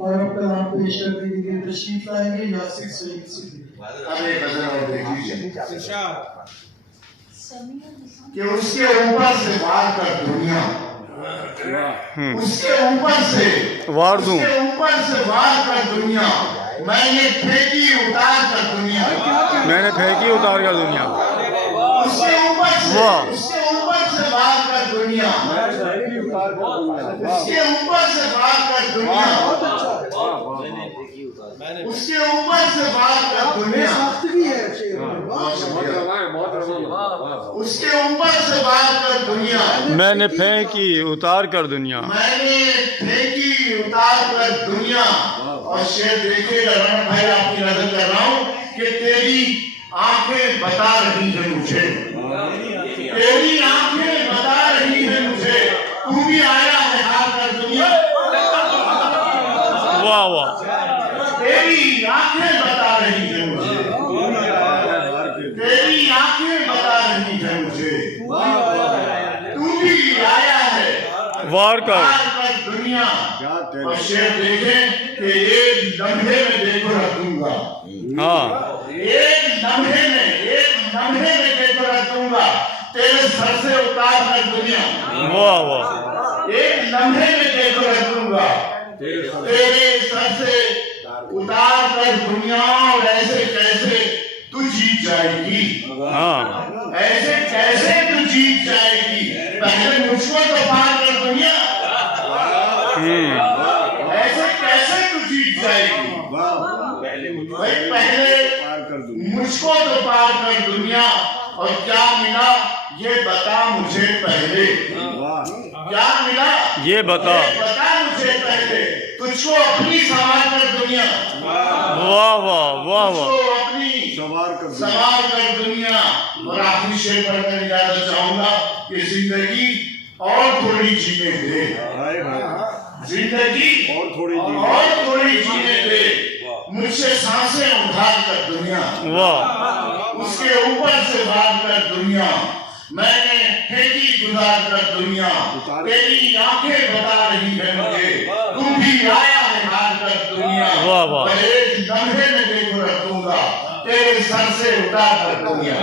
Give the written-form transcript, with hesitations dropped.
اور اب کلام پیش کرنے کے لیے تشریف لائیں گے یاسر سعید صدیقی۔ اب ایک غزل اور دیکھ لیجیے کہ اس کے اوپر سے وار کر دنیا، اس کے اوپر سے وار کر دنیا، میں نے پھینکی اتار کر دنیا، میں نے پھینکی اتار کر دنیا، اس کے اوپر سے وار کر دنیا، اس کے اوپر سے وار کر دنیا، اس کے اوپر سے وار کر دنیا، اس کے اوپر سے وار کر دنیا، میں نے پھینکی اتار کر دنیا، میں نے پھینکی اتار کر دنیا۔ اور شعر دیکھیے گا رانا بھائی، آپ کی نظر کر رہا ہوں کہ تیری آنکھیں بتا رہی ہیں مجھے، تیری آنکھیں بتا رہی ہیں مجھے، تو بھی آیا ہے ہار کر دنیا، واہ واہ، تیری آنکھیں بتا رہی ہیں مجھے، تیری آنکھیں بتا رہی ہیں مجھے، تو بھی آیا ہے وار کر دنیا۔ اور شعر دیکھیں کہ ایک لمحے میں دیکھو رکھ دوں گا، ہاں، ایک لمحے میں دیکھو رکھ دوں گا، تیرے سر سے اتار کر دنیا، واہ واہ، ایک لمحے میں دیکھو رکھ دوں گا، تیرے سر سے اتار کر دنیا۔ اور ایسے کیسے تو جیت جائے گی، ہاں، ایسے کیسے تو جیت جائے گی، پہلے مجھ کو تو پار کر دنیا، ایسے کیسے تو جیت جائے گی، پہلے مجھ کو تو پار کر دنیا۔ اور کیا ملا یہ بتا مجھے پہلے، کیا ملا یہ بتا مجھے پہلے، تجھ کو اپنی سوار کر دنیا، واہ واہ واہ تجھ واہ، کو اپنی سوار کر دنیا۔ اور آخری شعر پڑھ کر اجازت چاہوں گا کہ زندگی اور تھوڑی جینے دے، زندگی اور تھوڑی جینے دے، مجھ سے سانسیں اٹھا کر دنیا، واہ، اس کے اوپر سے بات کر دنیا، میں نے پھینکی گزار کر دنیا، تیری آنکھیں بتا رہی ہے مجھے، تو بھی آیا ہے ہار کر دنیا، واہ واہ، میں ایک لمحے میں دیکھو رکھ دوں گا، تیرے سر سے اٹھا کر دنیا۔